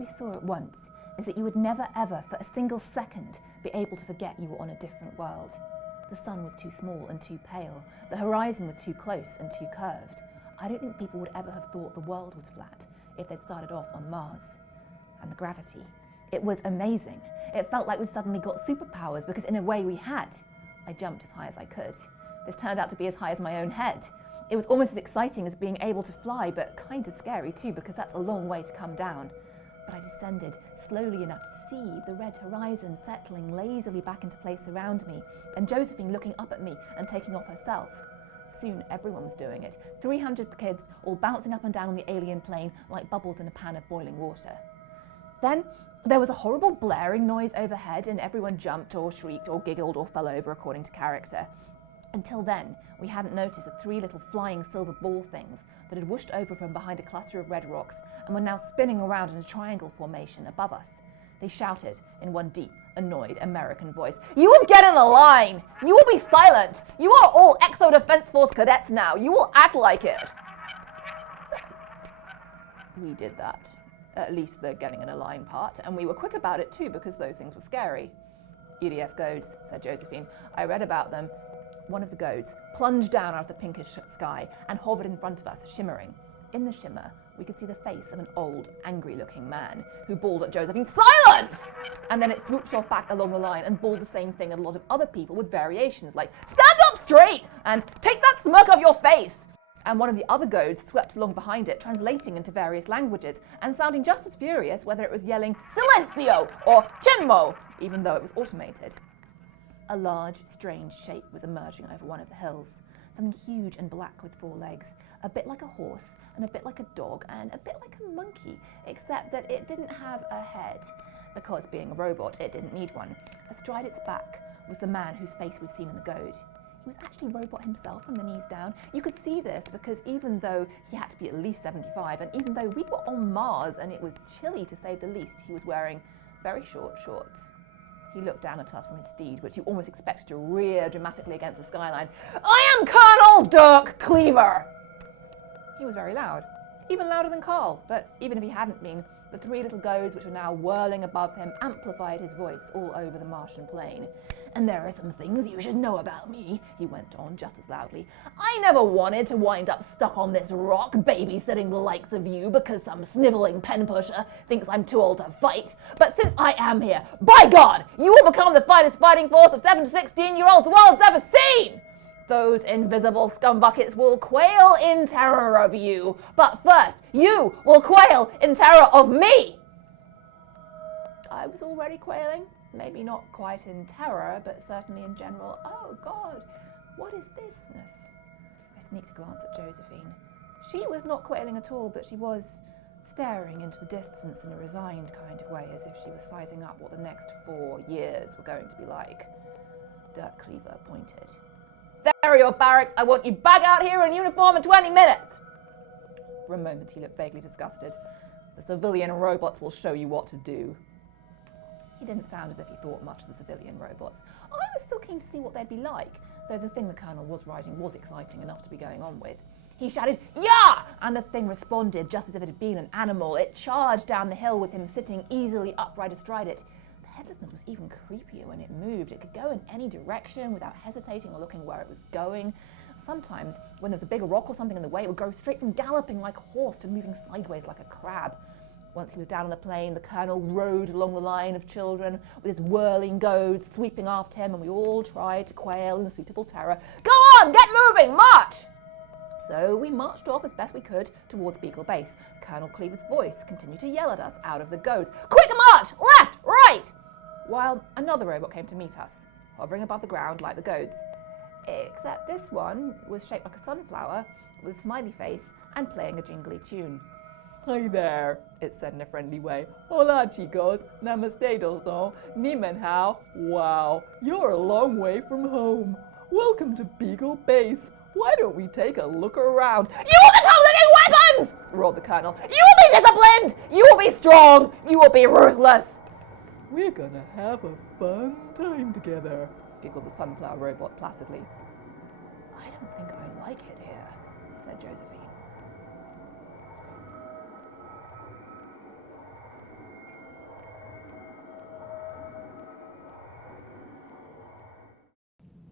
we saw at once is that you would never ever for a single second be able to forget you were on a different world. The sun was too small and too pale. The horizon was too close and too curved. I don't think people would ever have thought the world was flat if they'd started off on Mars. And the gravity. It was amazing. It felt like we'd suddenly got superpowers because in a way we had. I jumped as high as I could. This turned out to be as high as my own head. It was almost as exciting as being able to fly, but kind of scary too because that's a long way to come down. But I descended slowly enough to see the red horizon settling lazily back into place around me, and Josephine looking up at me and taking off herself. Soon everyone was doing it. 300 kids all bouncing up and down on the alien plane like bubbles in a pan of boiling water. Then there was a horrible blaring noise overhead and everyone jumped or shrieked or giggled or fell over according to character. Until then, we hadn't noticed the 3 little flying silver ball things that had whooshed over from behind a cluster of red rocks and were now spinning around in a triangle formation above us. They shouted in one deep, annoyed American voice, "You will get in a line! You will be silent! You are all Exo Defense Force cadets now! You will act like it!" So, we did that. At least the getting in a line part, and we were quick about it too because those things were scary. "EDF goads," said Josephine. "I read about them." One of the goads plunged down out of the pinkish sky and hovered in front of us, shimmering. In the shimmer, we could see the face of an old, angry-looking man who bawled at Josephine, "Silence!" And then it swooped off back along the line and bawled the same thing at a lot of other people with variations like, "Stand up straight!" and "Take that smirk off your face!" And one of the other goads swept along behind it, translating into various languages and sounding just as furious whether it was yelling, "Silencio!" or "Chenmo!" even though it was automated. A large, strange shape was emerging over one of the hills. Something huge and black with 4 legs, a bit like a horse, and a bit like a dog, and a bit like a monkey, except that it didn't have a head, because being a robot, it didn't need one. Astride its back was the man whose face we'd seen in the goad. He was actually a robot himself from the knees down. You could see this because even though he had to be at least 75, and even though we were on Mars and it was chilly to say the least, he was wearing very short shorts. He looked down at us from his steed, which you almost expected to rear dramatically against the skyline. "I am Colonel Dirk Cleaver!" He was very loud, even louder than Carl, but even if he hadn't been, the 3 little goads which were now whirling above him amplified his voice all over the Martian plain. "And there are some things you should know about me," he went on just as loudly. "I never wanted to wind up stuck on this rock babysitting the likes of you because some sniveling pen pusher thinks I'm too old to fight. But since I am here, by God, you will become the finest fighting force of 7 to 16-year-olds the world's ever seen! Those invisible scumbuckets will quail in terror of you. But first, you will quail in terror of me!" I was already quailing. Maybe not quite in terror, but certainly in general, "Oh God, what is thisness?" I sneaked a glance at Josephine. She was not quailing at all, but she was staring into the distance in a resigned kind of way, as if she was sizing up what the next 4 years were going to be like. Dirk Cleaver pointed. "There are your barracks. I want you back out here in uniform in 20 minutes. For a moment, he looked vaguely disgusted. "The civilian robots will show you what to do." He didn't sound as if he thought much of the civilian robots. I was still keen to see what they'd be like, though the thing the Colonel was riding was exciting enough to be going on with. He shouted, "Yah!" and the thing responded just as if it had been an animal. It charged down the hill with him sitting easily upright astride it. The headlessness was even creepier when it moved. It could go in any direction without hesitating or looking where it was going. Sometimes, when there was a big rock or something in the way, it would go straight from galloping like a horse to moving sideways like a crab. Once he was down on the plain, the Colonel rode along the line of children with his whirling goads sweeping after him, and we all tried to quail in suitable terror. "Go on, get moving, march!" So we marched off as best we could towards Beagle Base. Colonel Cleaver's voice continued to yell at us out of the goads. "Quick march! Left! Right!" While another robot came to meet us, hovering above the ground like the goads. Except this one was shaped like a sunflower with a smiley face and playing a jingly tune. "Hi there," it said in a friendly way. "Hola chicos, namaste dozo, ni men hao. Wow, you're a long way from home. Welcome to Beagle Base. Why don't we take a look around?" "You will become living weapons!" roared the Colonel. "You will be disciplined! You will be strong! You will be ruthless!" "We're gonna have a fun time together," giggled the sunflower robot placidly. "I don't think I like it here," said Josephine.